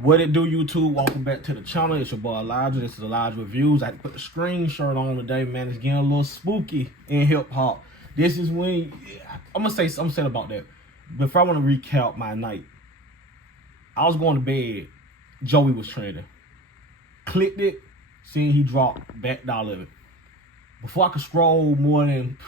What it do, YouTube? Welcome back to the channel. It's your boy Elijah. This is Elijah Reviews. I had to put the screen shirt on today, man. It's getting a little spooky in hip hop. This is when I'm gonna say something about that. Before I want to recap my night, I was going to bed. Joey was trending. Clicked it, seeing he dropped back dollar of it. Before I could scroll more than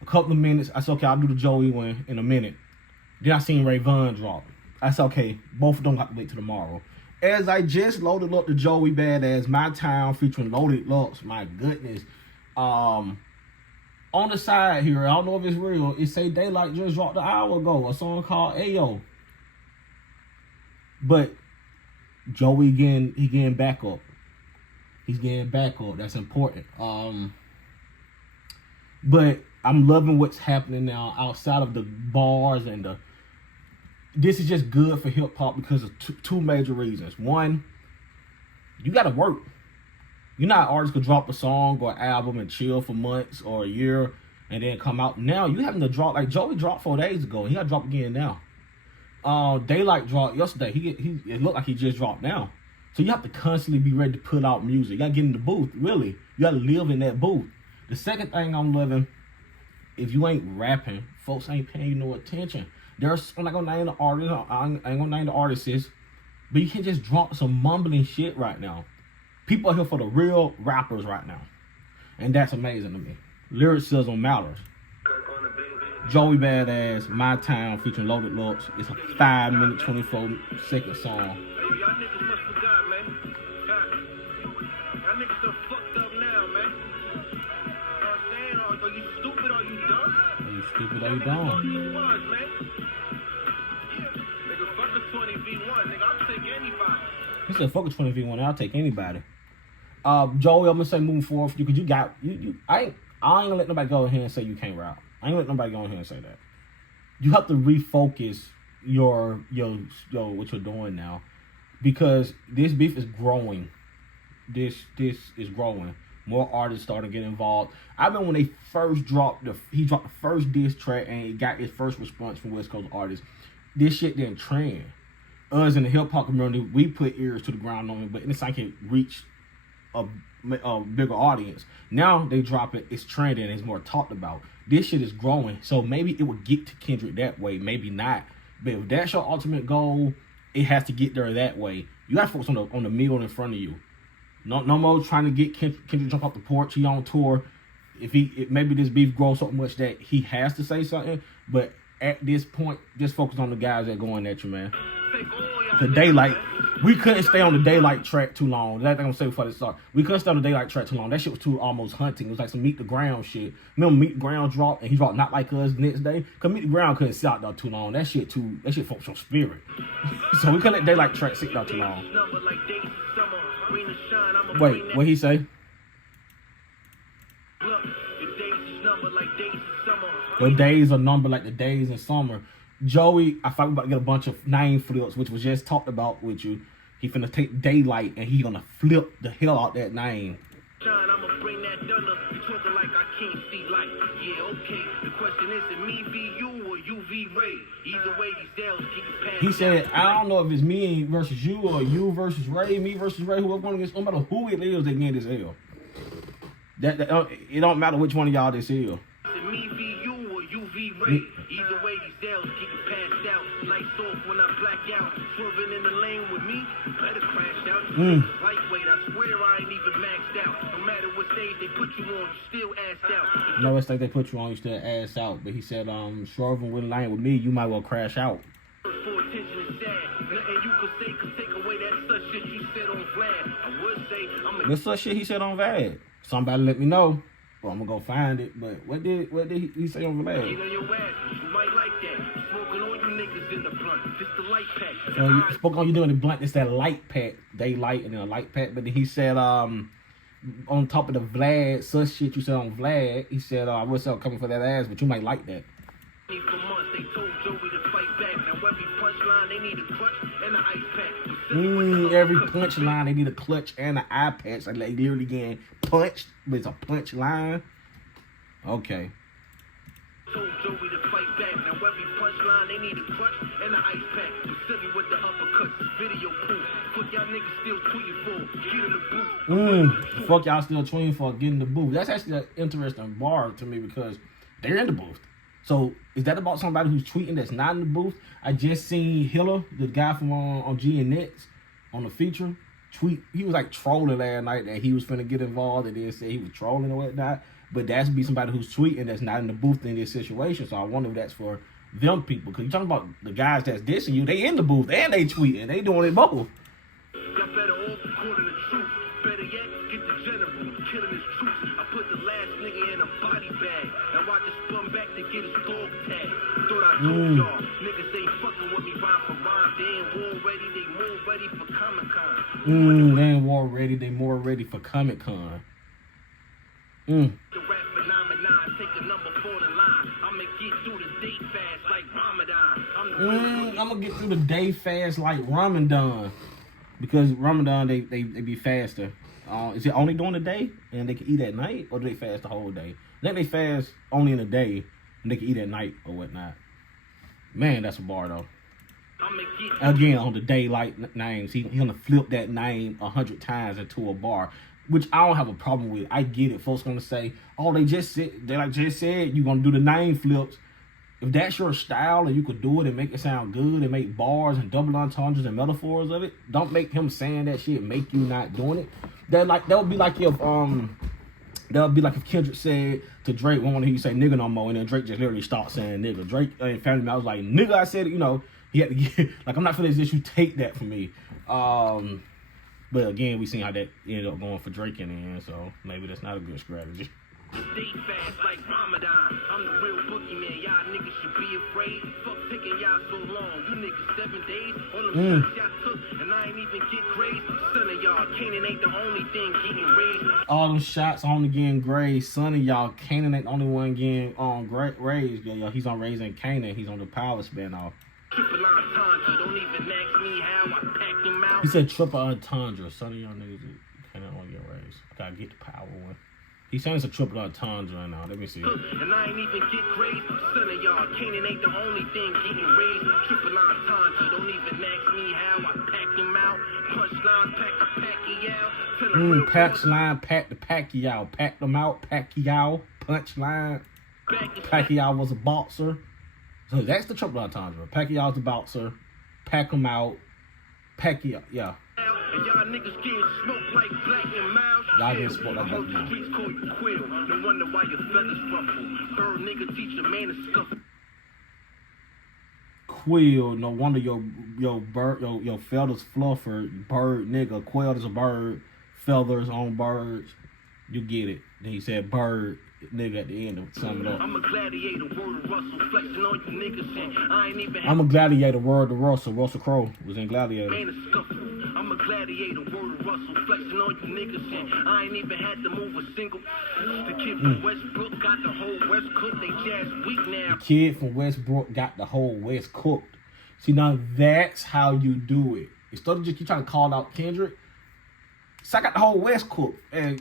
a couple of minutes, I said, okay, I'll do the Joey one in a minute. Then I seen Ray Vaughn drop. I said, okay, both of them have to wait till tomorrow. As I just loaded up the Joey Bada's My Town featuring Loaded Lux, my goodness. On the side here, I don't know if it's real, it say Daylight just dropped an hour ago, a song called Ayo. But Joey getting back up. He's getting back up. That's important. But I'm loving what's happening now outside of the bars and the. This is just good for hip hop because of two major reasons. One, you got to work. You're not an artist could drop a song or album and chill for months or a year and then come out. Now you having to drop, like Joey dropped 4 days ago. He got to drop again now. Daylight dropped yesterday. It looked like he just dropped now. So you have to constantly be ready to put out music. You got to get in the booth, really. You got to live in that booth. The second thing I'm loving, if you ain't rapping, folks ain't paying you no attention. I'm not gonna name the artist. I ain't gonna name the artists, but you can't just drop some mumbling shit right now. People are here for the real rappers right now, and that's amazing to me. Lyricism matters. Joey Bada's My Town featuring Loaded Lux. It's a 5-minute, 24-second song. Stupid, are you dumb? He said, "Fuck a 20v1. I'll take anybody." Joey, I'm gonna say moving forward, because I ain't gonna let nobody go ahead and say you can't rap. I ain't gonna let nobody go ahead and say that. You have to refocus your what you're doing now, because this beef is growing. This is growing. More artists starting to get involved. I remember when they first dropped he dropped the first diss track and he got his first response from West Coast artists. This shit didn't trend. Us in the hip hop community, we put ears to the ground on it, but it's like it reached a bigger audience. Now they drop it, it's trending, it's more talked about. This shit is growing, so maybe it would get to Kendrick that way, maybe not. But if that's your ultimate goal, it has to get there that way. You gotta focus on the meal in front of you. No more trying to get Kendrick to jump off the porch. He on tour. Maybe this beef grows so much that he has to say something. But at this point, just focus on the guys that going at you, man. The Daylight, we couldn't stay on the Daylight track too long. That's what I'm gonna say before this start. We couldn't stay on the Daylight track too long. That shit was too almost hunting. It was like some Meet the Ground shit. Remember Meet the Ground dropped and he dropped Not Like Us the next day? Cause Meet the Ground couldn't sit out there too long. That shit fucked your spirit. So we couldn't let Daylight track sit out too long. Wait, what he say? The days are numbered like the days in summer. Joey, I thought we about to get a bunch of name flips, which was just talked about with you. He finna take Daylight and he gonna flip the hell out that name. I'ma bring that dunno. You talking like I can't see light. Yeah, okay. The question is it me v you or you v Ray? Either way, these L's keep passing. He said, I don't know if it's me versus you or you versus Ray, me versus Ray, whoever one against, no matter who it is, they get this L. That it don't matter which one of y'all this is. Me v you or you v Ray. Either way, these L's keep passed out. Lights off when I black out. Swerving in the lane with me, better crash out. Lightweight, I swear I ain't even maxed out. No matter what stage they put you on, you still assed out. No, what stage they put you on, you still ass out. But he said, swerving with lane with me, you might well crash out. For attention is sad. Nothing you could say could take away that such shit you said on Vlad. I would say I'm the such shit he said on Vlad. Somebody let me know. Well, I'm gonna go find it, but what did he say on Vlad? You know your ass, you might like that. Smoking on you niggas in the blunt. It's the light pack. So you spoke on you doing the blunt, it's that light pack. Daylight and then a light pack. But then he said on top of the Vlad, such shit you said on Vlad, he said I was coming for that ass, but you might like that. For months they told Joey to fight back. Now every punchline they need a clutch and an ice pack. Every punchline they need a clutch and an eye patch. Like they literally getting punched, but it's a punch line. Okay. Told Joey to fight back. Now every punchline they need a clutch and an ice pack. nigga with the uppercuts, video proof. Fuck y'all niggas still tweeting for, get in the booth. Fuck y'all still tweeting for, get in the booth. That's actually an interesting bar to me because they're in the booth. So is that about somebody who's tweeting that's not in the booth? I just seen Hiller, the guy from on G and Nets, on the feature, tweet. He was like trolling last night that he was finna get involved and then say he was trolling or whatnot. But that's be somebody who's tweeting that's not in the booth in this situation. So I wonder if that's for them people. Because you're talking about the guys that's dissing you, they in the booth and they tweeting. They doing it both. Y'all better all recording the truth. Better yet, get the general killing his troops. I put the last nigga in a body bag. Now I just spun back to get his dog tag. Thought I told y'all, niggas ain't fucking with me rhyme for rhyme. They ain't war ready, they more ready for Comic-Con. They ain't war ready, they more ready for Comic-Con. The rap phenomenon, take a number 4 in line. I'ma get through the day fast like Ramadan. I'm gonna get through the day fast like Ramadan. Because Ramadan, they be faster. Is it only during the day and they can eat at night, or do they fast the whole day? I think they fast only in the day and they can eat at night or whatnot. Man, that's a bar though. Again, on the daylight names, he gonna flip that name 100 times into a bar, which I don't have a problem with. I get it. Folks gonna say, "Oh, they just said you gonna do the name flips." If that's your style and you could do it and make it sound good and make bars and double entendres and metaphors of it, don't make him saying that shit make you not doing it. That would be like if Kendrick said to Drake, "Won't want to hear you say nigga no more," and then Drake just literally stopped saying nigga. Drake and Family Man was like, "Nigga, I said it," you know. He had to get like, I'm not feeling this. You take that from me. But again, we seen how that ended up going for Drake in the end, so maybe that's not a good strategy. Stay fast like Ramadan. I'm the real boogeyman. Y'all niggas should be afraid. Fuck taking y'all so long. You niggas 7 days. All them shots y'all took, and I ain't even get grazed. Son of y'all, Canaan ain't the only thing getting raised. All them shots only getting grazed. Son of y'all, Canaan ain't the only one getting raised. Yeah, he's on raising Canaan. He's on the power spin-off. Triple entendre. Don't even ask me how I packed him out. He said triple entendre. Son of y'all niggas Canaan won't get raised. I gotta get the power one. He's saying it's a triple entendre now. Let me see. And I ain't even get crazy. Son of y'all, Canaan ain't the only thing getting raised. Triple entendre. Don't even ask me how I packed him out. Punchline, pack the Pacquiao. Punchline, pack the Pacquiao. Packed them out, Pacquiao. Punchline. Pacquiao was a boxer. So that's the triple entendre. Pacquiao's the boxer. Pack him out. Pacquiao, yeah. And y'all niggas getting smoked like Black and Miles. Y'all getting smoked like Black and Miles. Streets call you quill. No wonder why your feathers ruffle. Bird nigga teach a man to scuffle. Quill, no wonder your feathers fluffer. Bird nigga, quill is a bird. Feathers on birds. You get it. Then he said bird nigga at the end of sum it up. I'm a gladiator, word of Russell, flexing on you niggas, and I ain't even. I'm a gladiator, word of Russell. Russell Crowe was in Gladiator. Man, a scuffle. I'm a gladiator, word of Russell, flexing on you niggas, and I ain't even had to move a single. The kid from Westbrook got the whole West cooked. They jazz weak now. The kid from Westbrook got the whole West cooked. See, now that's how you do it. Instead of just keep trying to call out Kendrick, so I got the whole West cooked, and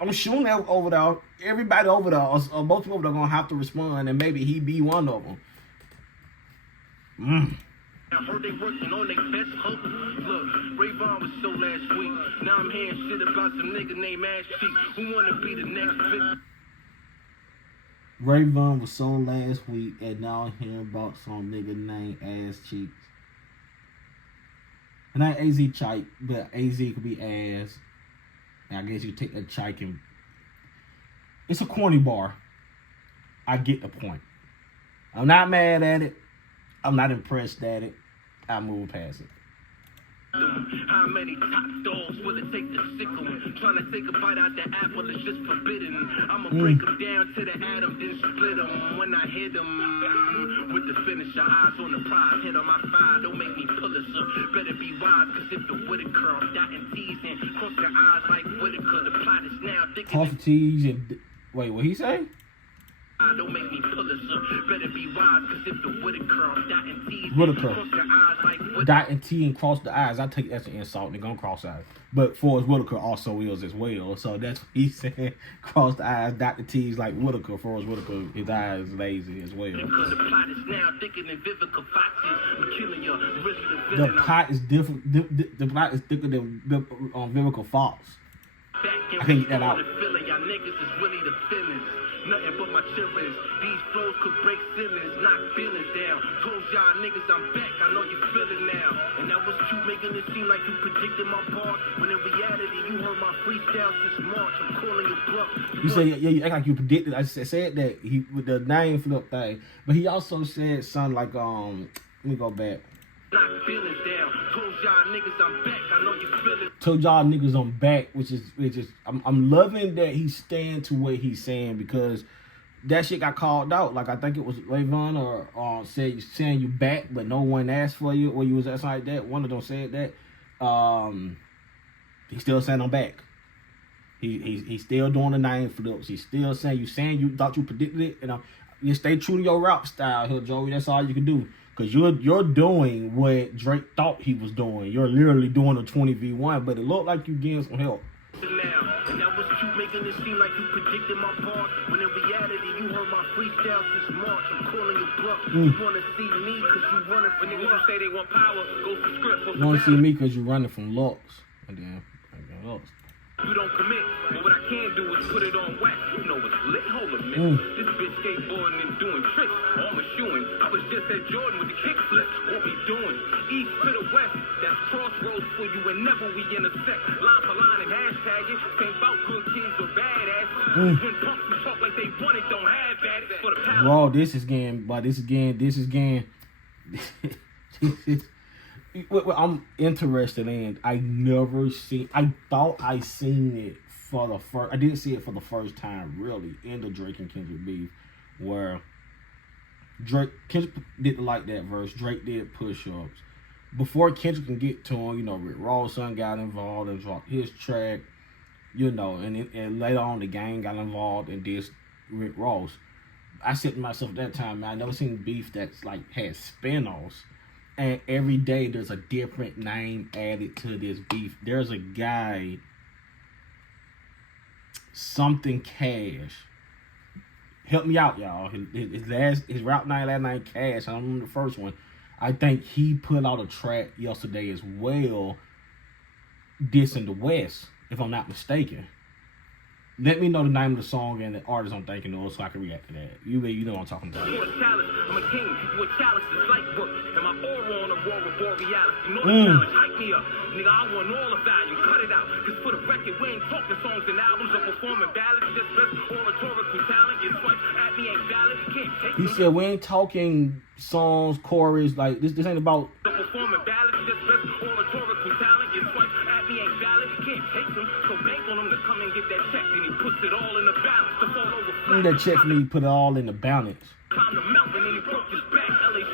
I'm shooting that over there. Everybody over there, or most people over there, gonna have to respond, and maybe he be one of them. I heard they working on their best hook. Look, Ray Vaughn was so last week. Now I'm hearing shit about some nigga named Ash Cheeks who wanna be the next fit. Ray Vaughn was so last week, and now I'm hearing about some nigga named Ass Cheeks. And not AZ Chike, but AZ could be ass. And I guess you take that Chike and it's a corny bar. I get the point. I'm not mad at it. I'm not impressed at it. I move past it. How many top dogs will it take to sickle him? Trying to take a bite out the apple is just forbidden. I'ma break them down to the atom, then split them. When I hit them with the finisher, eyes on the prize, hit on my fire, don't make me pull us up. Better be wise, cause if the Whitaker, I'm dotting T's and cross your eyes like Whitaker. The plot is now thicker. Cross the T's and wait, what he say? Don't make me pull us up. Better be wise, cause if the Whitaker, I'm dotting T's. Whitaker. Cross your eyes like what? Dotting T and cross the eyes. I take that's an insult. They're gonna cross eyes. But Forrest Whitaker also is as well. So that's what he said. Cross the eyes, dot the T's like Whitaker. Forrest Whitaker, his eyes lazy as well. Because the plot is now thicker than Vivica Fox's. I'm killing you, really the The villain. plot is different. The plot is thicker than Vivica Fox. I can't get that out. Y'all niggas is really the feelings. Nothing but my chillings. These flows could break ceilings, knock feelings down. Told y'all niggas I'm back, I know you feel it now. And that was you making it seem like you predicted my part. When in reality, you heard my freestyle since March. I'm calling you bluff. You say, yeah, you act like you predicted. I said that he with the name flip thing, but he also said something like, let me go back. Knock feelings down. Told y'all niggas I'm back, I know you feel it. Told y'all niggas I'm back, which is I'm loving that he's staying to what he's saying, because that shit got called out. Like I think it was Rayvon or saying you back, but no one asked for you, or you was something like that. One of them said that. He's still saying I'm back. He's still doing the name flips. He's still saying you thought you predicted it, and you stay true to your rap style here, Joey. That's all you can do. Because you're doing what Drake thought he was doing. You're literally doing a 20v1, but it looked like you getting some help. Now, and that was you making it seem like you predicted my part. When in reality, you heard my freestyle since March. I'm calling you bluff. You wanna see me cause you running from niggas who say they want power. Go for script. You want to see me because you're running from looks. And then, looks. You don't commit, but what I can do is put it on wax. You know it's lit, hold a minute. This bitch skateboarding and doing tricks. All I'm shooing. I was just at Jordan with the kickflip. What we doing? East to the west. That's crossroads for you whenever we intersect. Line for line and hashtag it. Ain't about good kids or badass. When punks who talk like they want it, don't have that. For the power. Whoa, this is getting. What I'm interested in, I thought I seen it for the first. I didn't see it for the first time, really, in the Drake and Kendrick beef, where Kendrick didn't like that verse. Drake did push-ups. Before Kendrick can get to him, Rick Ross son got involved and dropped his track, and later on the gang got involved and did Rick Ross. I said to myself at that time, man, I never seen beef that's like had spin-offs. And every day there's a different name added to this beef. There's a guy, something Cash. Help me out, y'all. His rap name last name Cash. I don't remember the first one. I think he put out a track yesterday as well, dissing the West, if I'm not mistaken. Let me know the name of the song and the artist I'm thinking of so I can react to that. You know what I'm talking about. I'm a king. You a chalice is light work. And my aura on the roar of borealis. You know the challenge, hype me up. Nigga, I want all the value. Cut it out. Cause for the record, we ain't talking songs and albums or performing ballads. Just best oratorical talent. Your swipe at me ain't valid. You can't take He said we ain't talking songs, chorus, like this ain't about performing ballads. Just best oratorical talent. Your swipe at me ain't valid. You can't take them. So bank on them to come and get that check. Then he puts it all in the balance. To fall over flat. that check for me, put it all in the balance. Climb the mountain and he broke his back. LA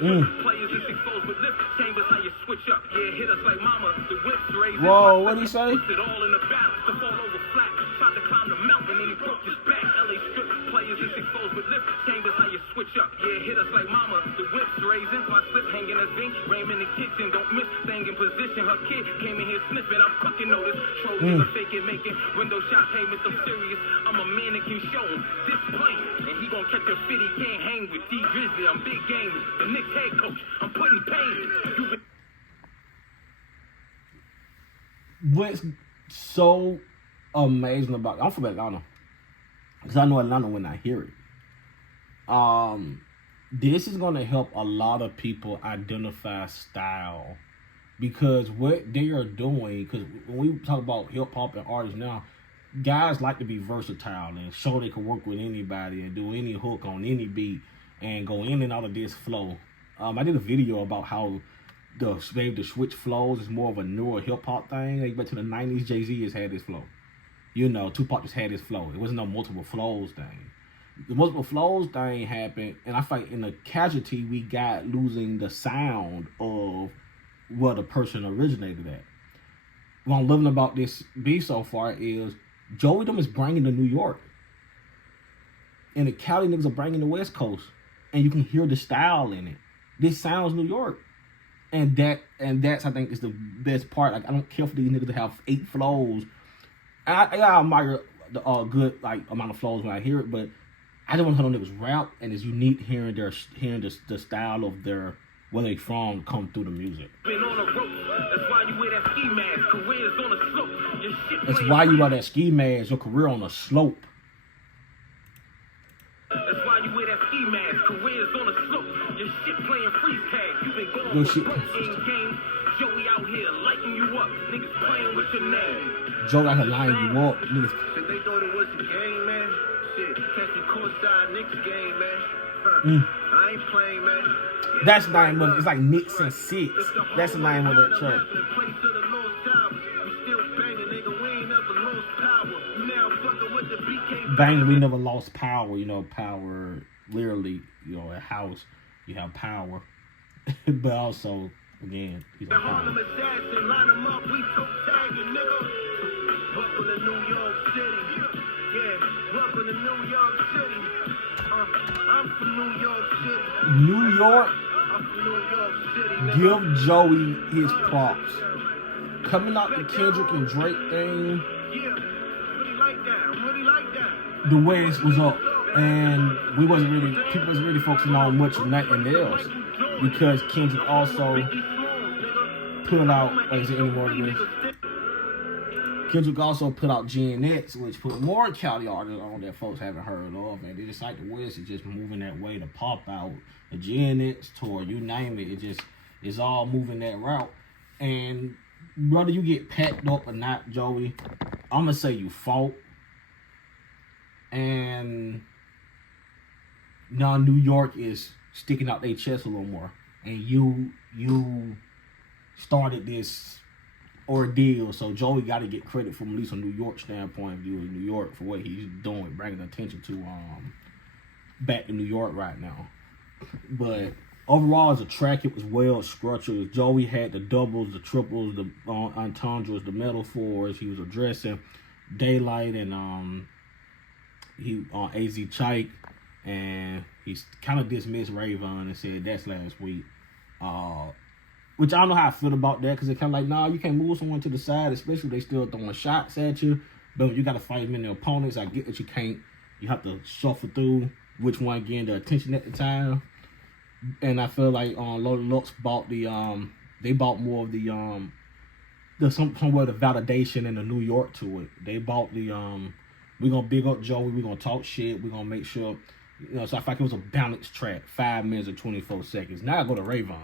players is exposed with lift chambers. How you switch up? Yeah, hit us like mama. The whips raised. Whoa, what'd he say? Puts it all in the balance. To fall over flat. Tried to climb the mountain and he broke his back. LA strip players is exposed with lift chambers. How you switch up? Yeah, hit us like mama. The whips raising. So I slip hanging as Vince. Raymond in the kitchen. Don't miss. Staying in position. Her kid came in here sniffing. I'm cooking. Notice. Trolling the fake it, making window shot payments. I'm serious. I'm a man that can show him this plane. And he gon' catch a fit. He can't hang with D Grizzly. I'm big game. The Knicks head coach. I'm putting pain. What's so amazing about I'm from Atlanta, because I know Atlanta when I hear it. This is gonna help a lot of people identify style, because what they are doing, because when we talk about hip hop and artists now, guys like to be versatile and show they can work with anybody and do any hook on any beat and go in and out of this flow. I did a video about how the switch flows is more of a newer hip hop thing. Like back to the 90s, Jay-Z has had this flow. Tupac just had this flow. It wasn't no multiple flows thing. The multiple flows thing happened, and I think in the casualty we got losing the sound of where the person originated at. What I'm loving about this beat so far is Joey them is bringing to New York. And the Cali niggas are bringing the West Coast, and you can hear the style in it. This sounds New York, and that's I think is the best part. Like I don't care for these niggas to have 8 flows. I admire the good like amount of flows when I hear it, but I just want to hear them niggas rap, and it's unique hearing the style of their where they from come through the music. Been on a rope. That's why you wear that ski mask. Career's on a slope. Your shit That's playing why you free. wear that ski mask. Your career on a slope. That's why you wear that ski mask. Career's on a slope. Your shit playing freeze tag. You been going Your for shit- broke in game. Joey out here lighting you up. Niggas playing with your name. Joe out here lining you up, niggas. Shit, they thought it was a game, man. Shit, catch me courtside Knicks game, man. I ain't playing, man. Yeah, That's the name of it. It's like Knicks and Six. That's the name of that track. Bang, we never lost power. You know, power literally. You know, a house, you have power, but also again, he's a power. Harlem assassin, line 'em up, we toe tagging, nigga. Welcome to New York City. Yeah, welcome to New York City. I'm from New York City. New York, I'm from New York City, nigga. give Joey his props. Coming out the Kendrick and Drake thing, Yeah, really like that. Really like that. the way it was up, and people wasn't really focusing on much nothing else because Kendrick also put out, is it any more of this? Kendrick also put out GNX, which put more Cali artists on that folks haven't heard of, and they just like the West is just moving that way to pop out. The GNX tour, you name it, it's all moving that route. And whether you get packed up or not, Joey, I'm gonna say you fought. And now New York is sticking out their chest a little more, and you started this ordeal, so Joey got to get credit from at least a New York standpoint of view of New York for what he's doing, bringing attention to back to New York right now. But overall, as a track, it was well structured. Joey had the doubles, the triples, the entendres, the metaphors. He was addressing Daylight and he on AZ Chike, and he's kind of dismissed Rayvon and said that's last week. Which I don't know how I feel about that, because it's kind of like, nah, you can't move someone to the side, especially if they still throwing shots at you. But you got to fight many opponents. I get that you can't. You have to shuffle through which one getting the attention at the time. And I feel like Loaded Lux bought they bought more of the somewhere the validation and the New York to it. They bought the we're gonna big up Joey, we're gonna talk shit, we're gonna make sure, you know, so I feel like it was a balanced track, 5 minutes and 24 seconds. Now I go to Rayvon.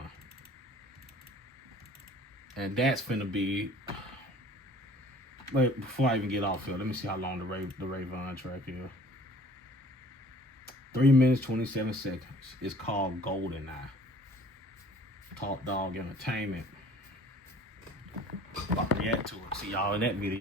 And that's finna be. Wait, before I even get off here, let me see how long the Rayvon track is. 3 minutes, 27 seconds. It's called Golden Eye. Top Dog Entertainment. About to react to it. See y'all in that video.